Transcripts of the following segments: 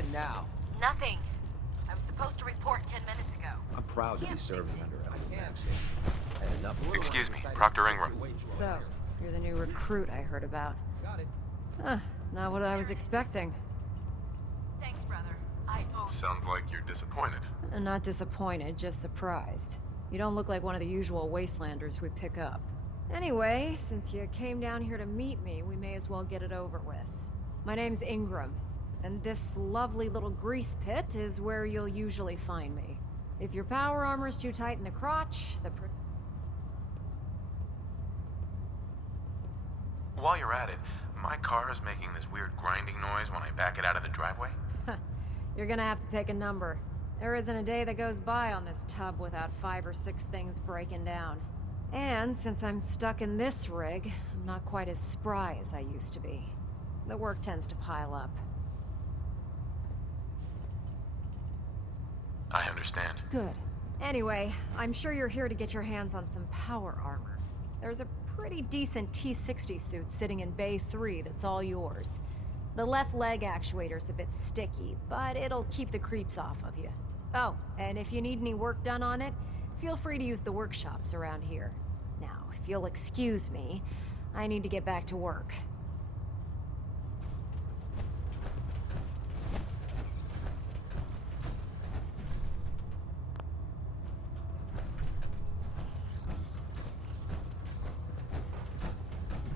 in now? Nothing. I was supposed to report 10 minutes ago. I'm proud to be serving under a can't. I had enough. Excuse me, Proctor Ingram. So, you're the new recruit I heard about. Got it. Huh, not what I was expecting. Thanks, brother. I owe you. Sounds like you're disappointed. Not disappointed, just surprised. You don't look like one of the usual wastelanders we pick up. Anyway, since you came down here to meet me, we may as well get it over with. My name's Ingram, and this lovely little grease pit is where you'll usually find me. If your power armor's too tight in the crotch, While you're at it, my car is making this weird grinding noise when I back it out of the driveway. You're gonna have to take a number. There isn't a day that goes by on this tub without 5 or 6 things breaking down. And since I'm stuck in this rig, I'm not quite as spry as I used to be. The work tends to pile up. I understand. Good. Anyway, I'm sure you're here to get your hands on some power armor. There's a pretty decent T-60 suit sitting in Bay 3 that's all yours. The left leg actuator's a bit sticky, but it'll keep the creeps off of you. Oh, and if you need any work done on it, feel free to use the workshops around here. Now, if you'll excuse me, I need to get back to work.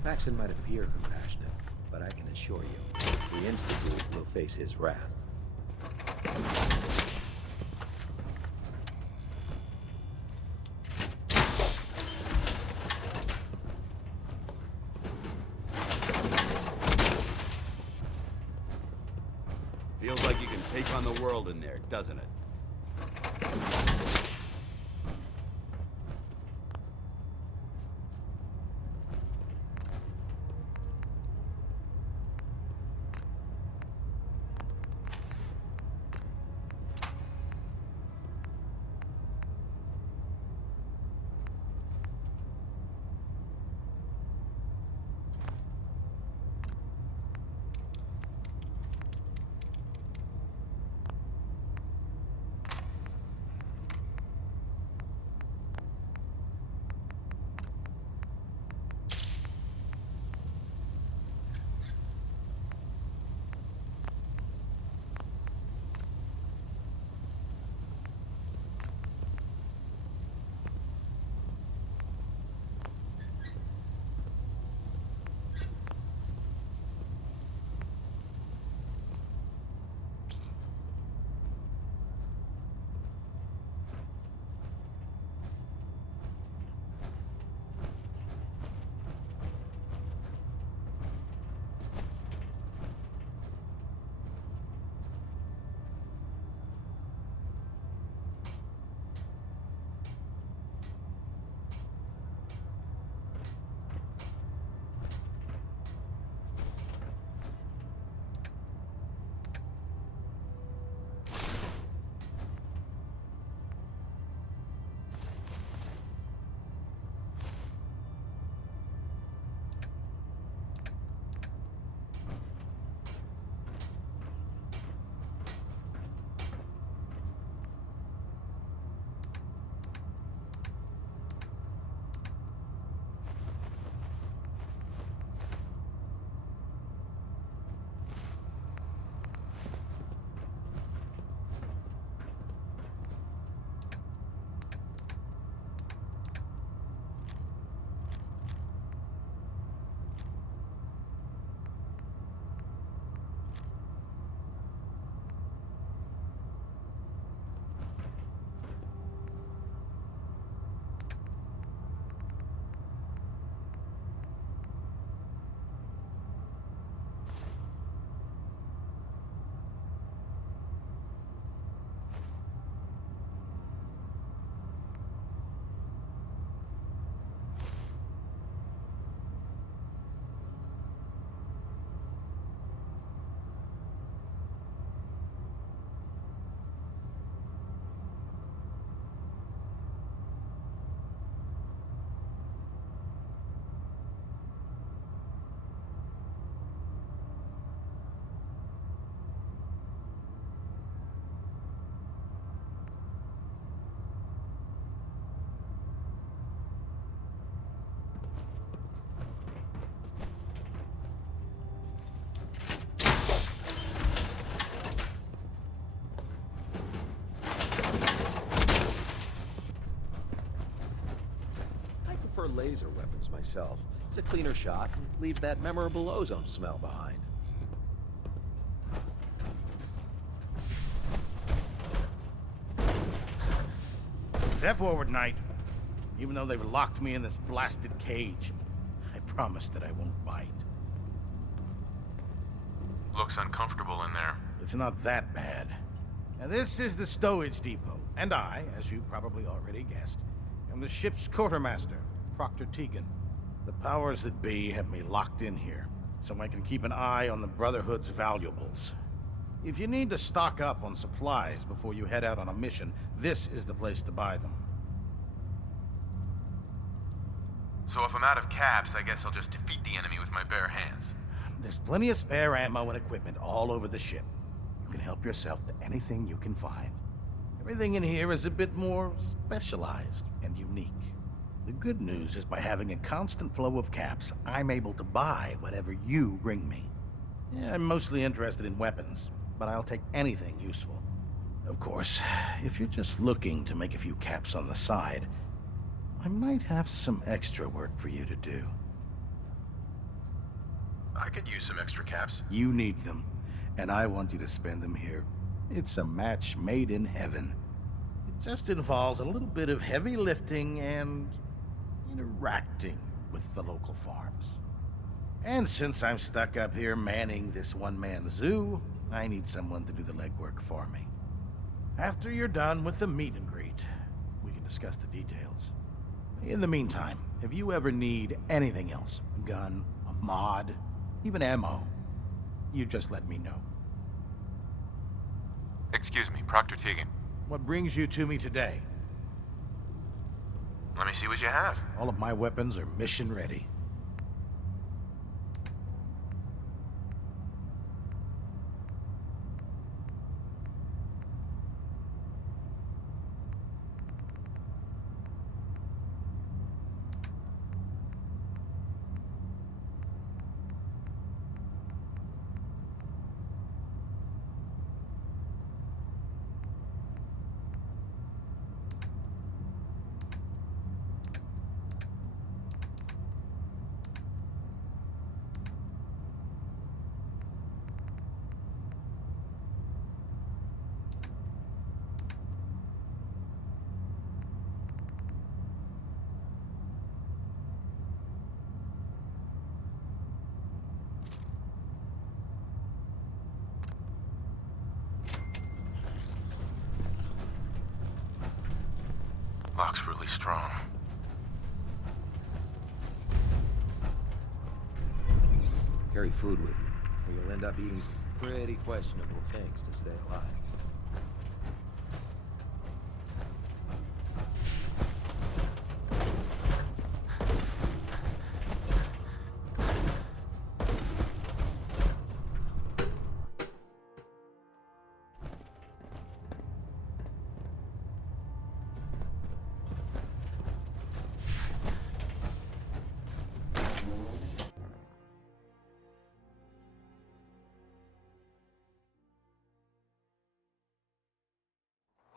Paxton might appear compassionate, but I can assure you, the Institute will face his wrath. Feels like you can take on the world in there, doesn't it? laser weapons myself. It's a cleaner shot and leaves that memorable ozone smell behind. Step forward, Knight. Even though they've locked me in this blasted cage, I promise that I won't bite. Looks uncomfortable in there. It's not that bad. Now, this is the stowage depot, and I, as you probably already guessed, am the ship's quartermaster, Proctor Tegan. The powers that be have me locked in here, so I can keep an eye on the Brotherhood's valuables. If you need to stock up on supplies before you head out on a mission, this is the place to buy them. So if I'm out of caps, I guess I'll just defeat the enemy with my bare hands. There's plenty of spare ammo and equipment all over the ship. You can help yourself to anything you can find. Everything in here is a bit more specialized and unique. The good news is by having a constant flow of caps, I'm able to buy whatever you bring me. Yeah, I'm mostly interested in weapons, but I'll take anything useful. Of course, if you're just looking to make a few caps on the side, I might have some extra work for you to do. I could use some extra caps. You need them, and I want you to spend them here. It's a match made in heaven. It just involves a little bit of heavy lifting and interacting with the local farms. And since I'm stuck up here manning this one-man zoo, I need someone to do the legwork for me. After you're done with the meet and greet, we can discuss the details. In the meantime, if you ever need anything else, a gun, a mod, even ammo, you just let me know. Excuse me, Proctor Tegan. What brings you to me today? Let me see what you have. All of my weapons are mission ready. Lock's really strong. Carry food with you, or you'll end up eating some pretty questionable things to stay alive.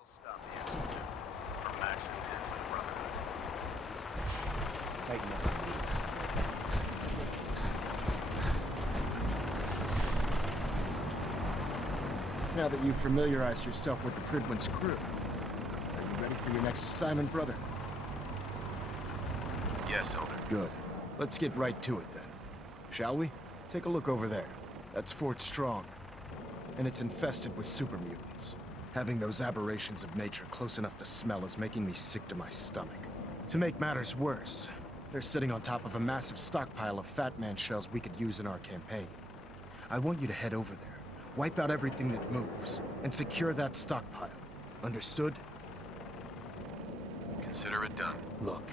Stop the Institute. For Max and for the Brotherhood. Tighten up. Now that you've familiarized yourself with the Pridwin's crew, are you ready for your next assignment, brother? Yes, Elder. Good. Let's get right to it then. Shall we? Take a look over there. That's Fort Strong. And it's infested with super mutants. Having those aberrations of nature close enough to smell is making me sick to my stomach. To make matters worse, they're sitting on top of a massive stockpile of Fat Man shells we could use in our campaign. I want you to head over there, wipe out everything that moves, and secure that stockpile. Understood? Consider it done. Look,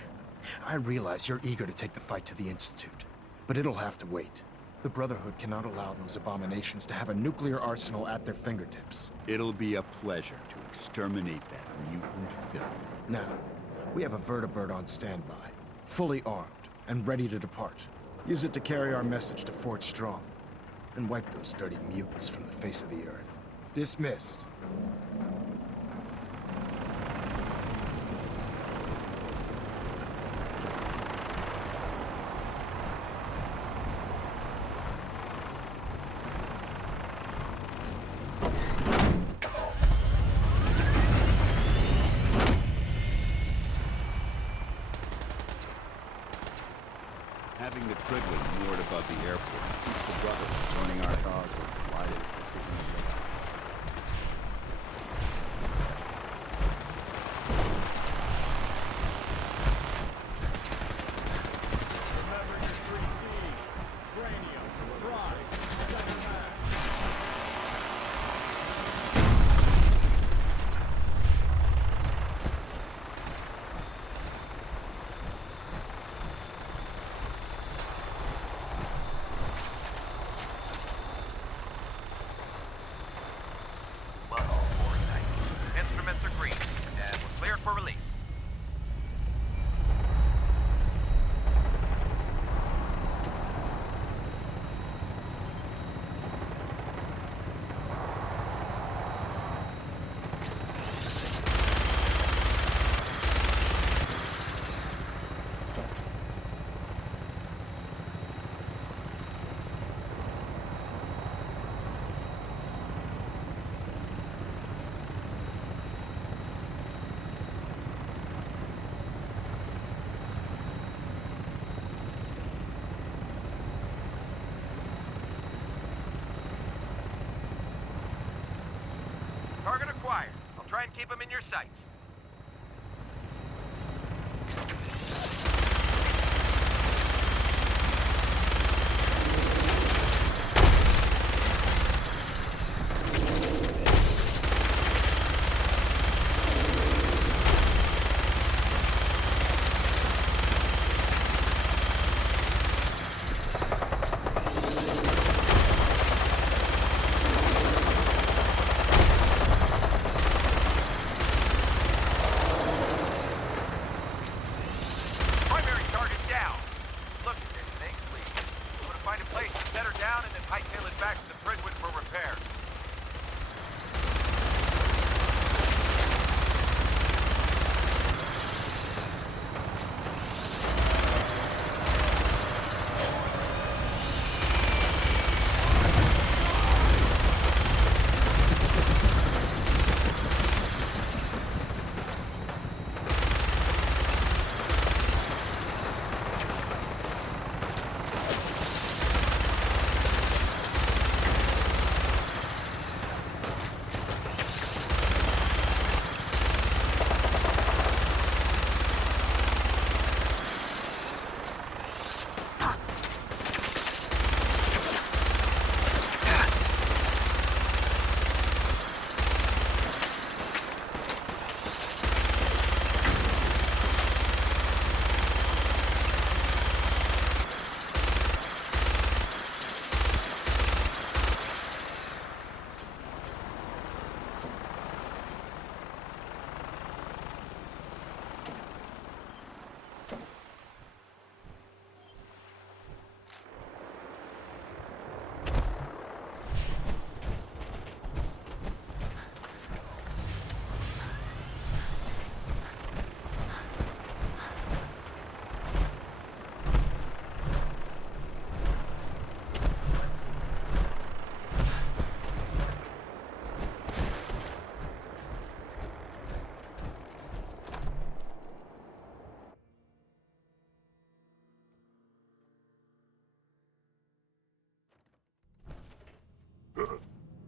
I realize you're eager to take the fight to the Institute, but it'll have to wait. The Brotherhood cannot allow those abominations to have a nuclear arsenal at their fingertips. It'll be a pleasure to exterminate that mutant filth. Now, we have a vertibird on standby, fully armed and ready to depart. Use it to carry our message to Fort Strong, and wipe those dirty mutants from the face of the earth. Dismissed. having the Tridwin moored above the airport keeps the Brotherhood. Joining our cause was the wisest decision of your life. Remember your 3 C's. Cranium, pride, second man. Level 490. Instruments are green, and we're cleared for release. Target acquired. I'll try and keep him in your sights. Primary target down. Look at this thing, please. I'm gonna find a place to set her down and then hightail it back to the Tridwin for repair.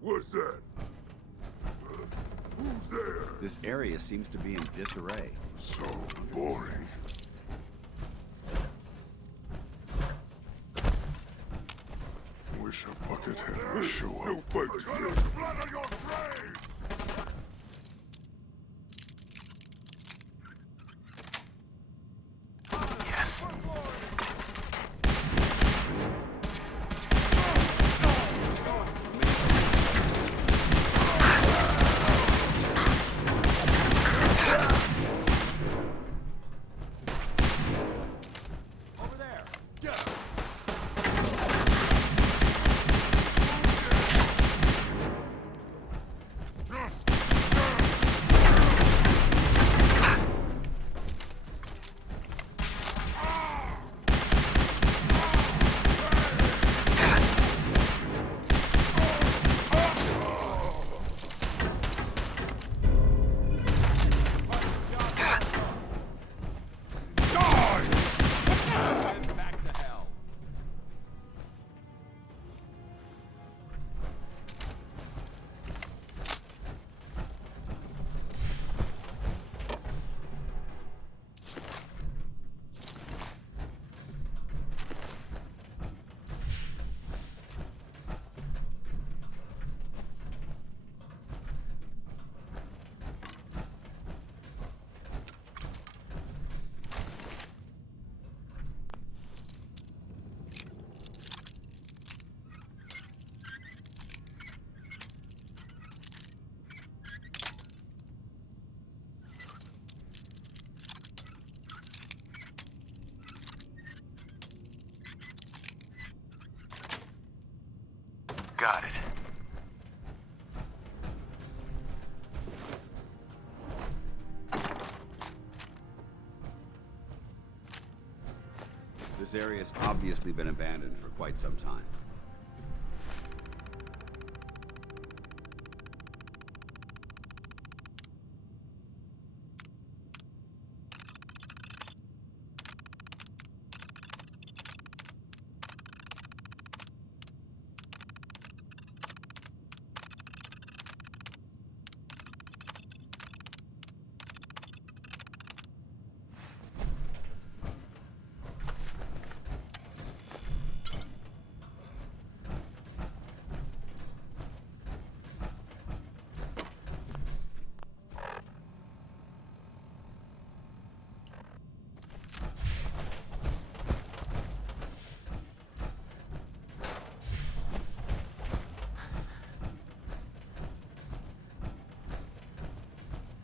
What's that? Who's there? This area seems to be in disarray. So boring. Wish a buckethead would show up. You but there's blood on your brains! Yes. Over there! Get him! got it. This area's obviously been abandoned for quite some time.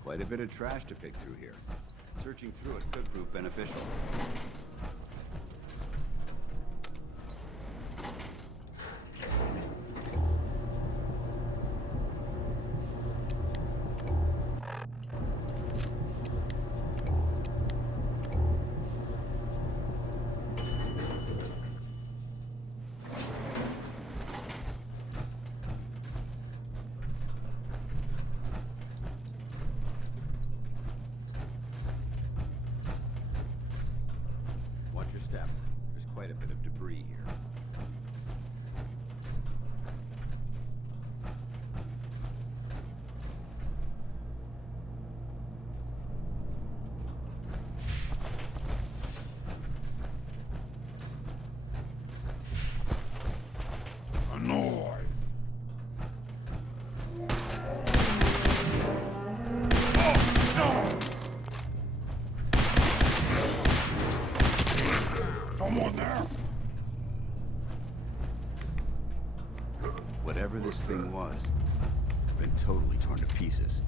Quite a bit of trash to pick through here. Searching through it could prove beneficial. Watch your step. There's quite a bit of debris here. Annoy. Someone there? Whatever this thing was, it's been totally torn to pieces.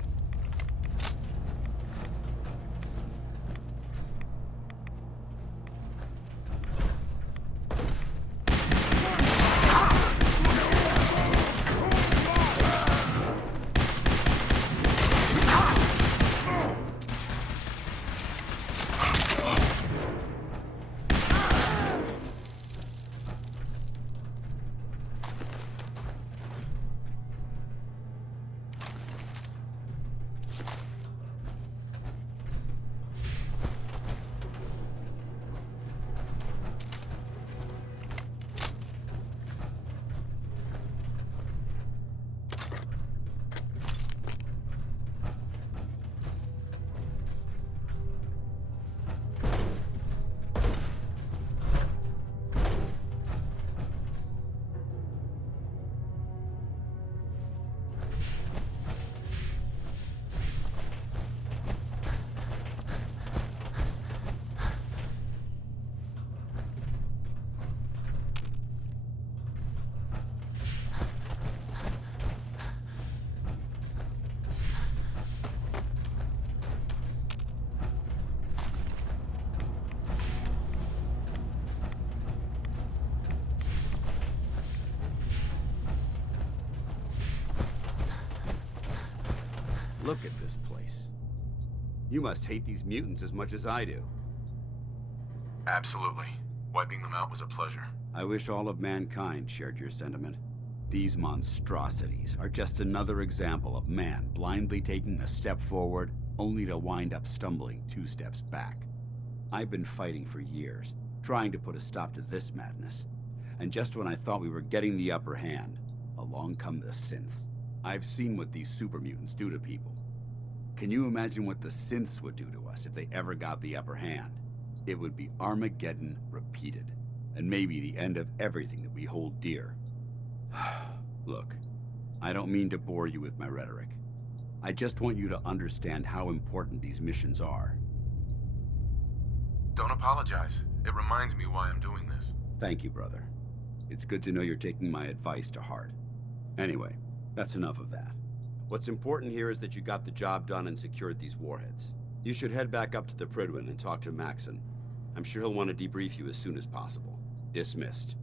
Look at this place. You must hate these mutants as much as I do. Absolutely. Wiping them out was a pleasure. I wish all of mankind shared your sentiment. These monstrosities are just another example of man blindly taking a step forward, only to wind up stumbling 2 steps back. I've been fighting for years, trying to put a stop to this madness. And just when I thought we were getting the upper hand, along come the synths. I've seen what these super mutants do to people. Can you imagine what the synths would do to us if they ever got the upper hand? It would be Armageddon repeated, and maybe the end of everything that we hold dear. Look, I don't mean to bore you with my rhetoric. I just want you to understand how important these missions are. Don't apologize. It reminds me why I'm doing this. Thank you, brother. It's good to know you're taking my advice to heart. Anyway, that's enough of that. What's important here is that you got the job done and secured these warheads. You should head back up to the Prydwen and talk to Maxon. I'm sure he'll want to debrief you as soon as possible. Dismissed.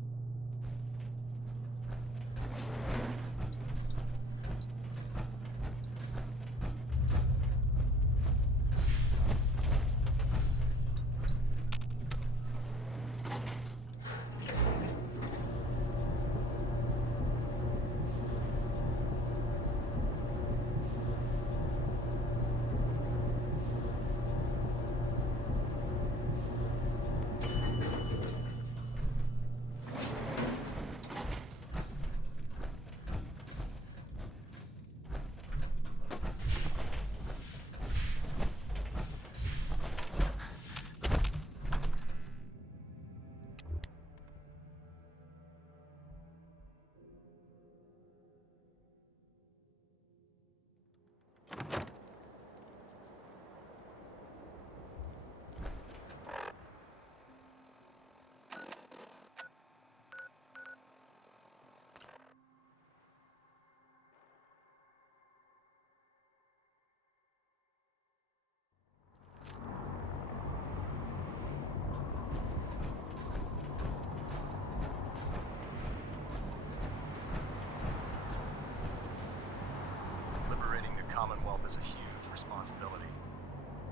is a huge responsibility,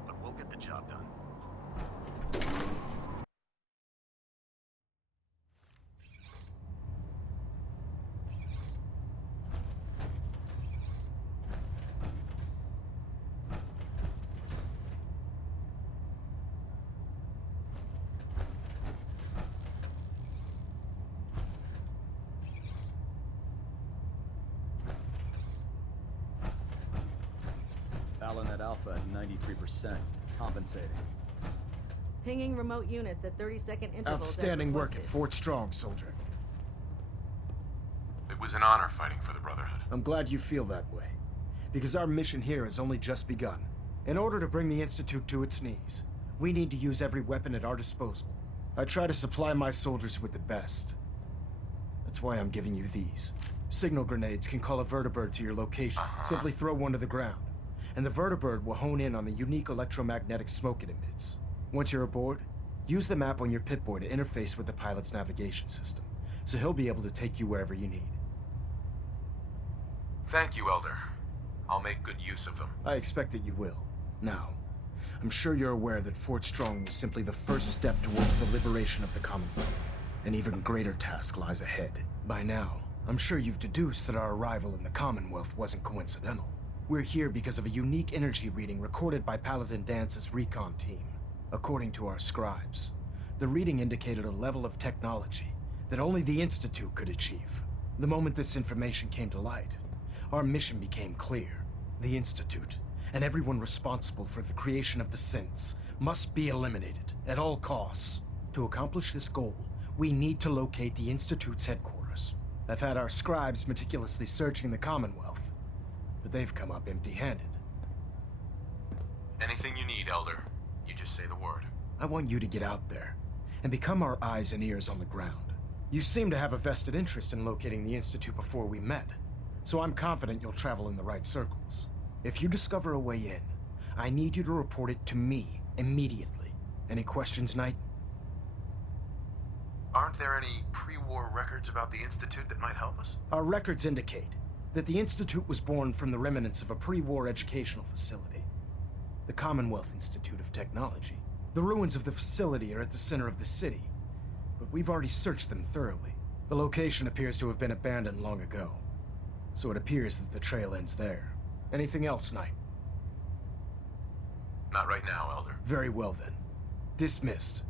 but we'll get the job done. At Alpha at 93%, compensating. Pinging remote units at 30-second intervals. Outstanding work at Fort Strong, soldier. It was an honor fighting for the Brotherhood. I'm glad you feel that way, because our mission here has only just begun. In order to bring the Institute to its knees, we need to use every weapon at our disposal. I try to supply my soldiers with the best. That's why I'm giving you these. Signal grenades can call a vertibird to your location. Simply throw one to the ground, and the vertibird will hone in on the unique electromagnetic smoke it emits. Once you're aboard, use the map on your Pip-Boy to interface with the pilot's navigation system, so he'll be able to take you wherever you need. Thank you, Elder. I'll make good use of them. I expect that you will. Now, I'm sure you're aware that Fort Strong was simply the first step towards the liberation of the Commonwealth. An even greater task lies ahead. By now, I'm sure you've deduced that our arrival in the Commonwealth wasn't coincidental. We're here because of a unique energy reading recorded by Paladin Dance's recon team. According to our scribes, the reading indicated a level of technology that only the Institute could achieve. The moment this information came to light, our mission became clear. The Institute, and everyone responsible for the creation of the synths, must be eliminated at all costs. To accomplish this goal, we need to locate the Institute's headquarters. I've had our scribes meticulously searching the Commonwealth, but they've come up empty-handed. Anything you need, Elder. You just say the word. I want you to get out there and become our eyes and ears on the ground. You seem to have a vested interest in locating the Institute before we met, so I'm confident you'll travel in the right circles. If you discover a way in, I need you to report it to me immediately. Any questions, Knight? Aren't there any pre-war records about the Institute that might help us? Our records indicate that the Institute was born from the remnants of a pre-war educational facility, the Commonwealth Institute of Technology. The ruins of the facility are at the center of the city, but we've already searched them thoroughly. The location appears to have been abandoned long ago, so it appears that the trail ends there. Anything else, Knight? Not right now, Elder. Very well then. Dismissed.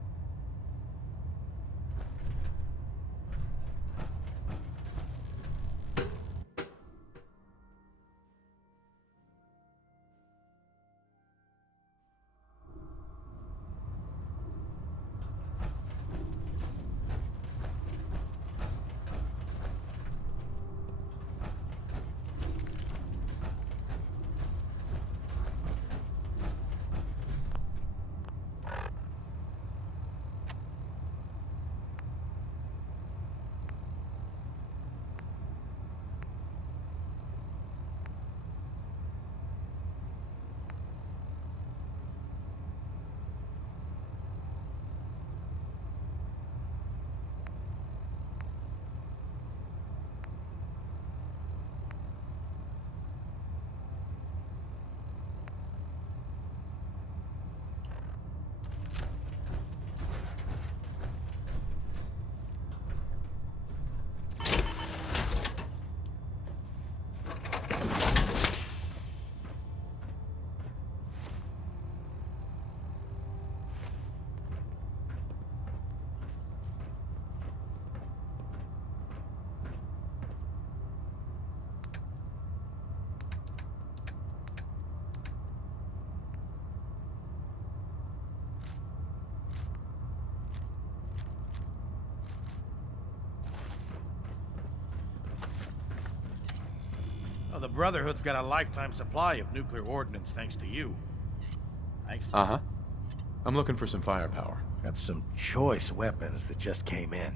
Well, the Brotherhood's got a lifetime supply of nuclear ordnance thanks to you. Thanks. Uh-huh. I'm looking for some firepower. Got some choice weapons that just came in.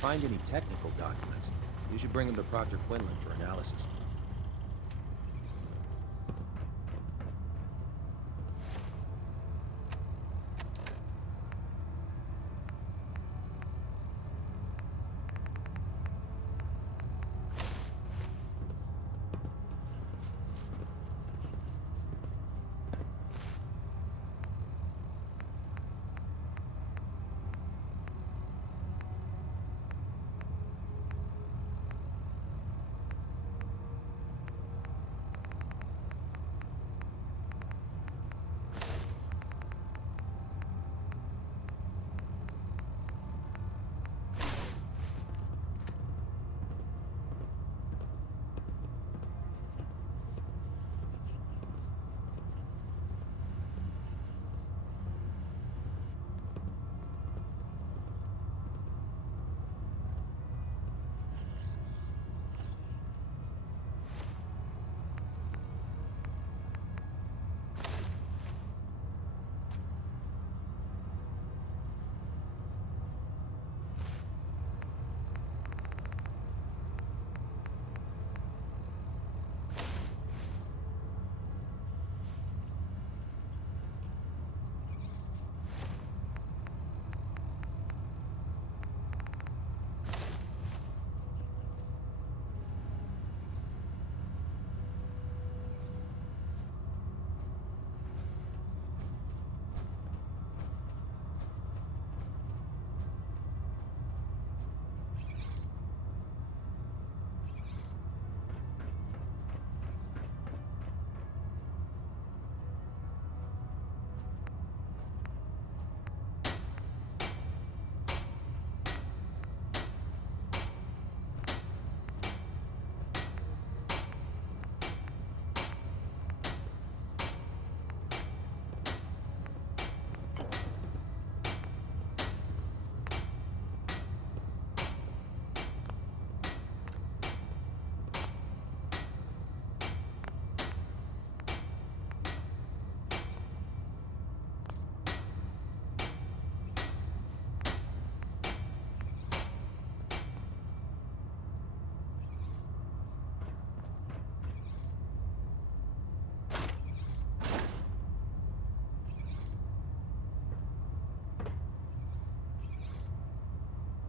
find any technical documents, you should bring them to Proctor Quinlan for analysis.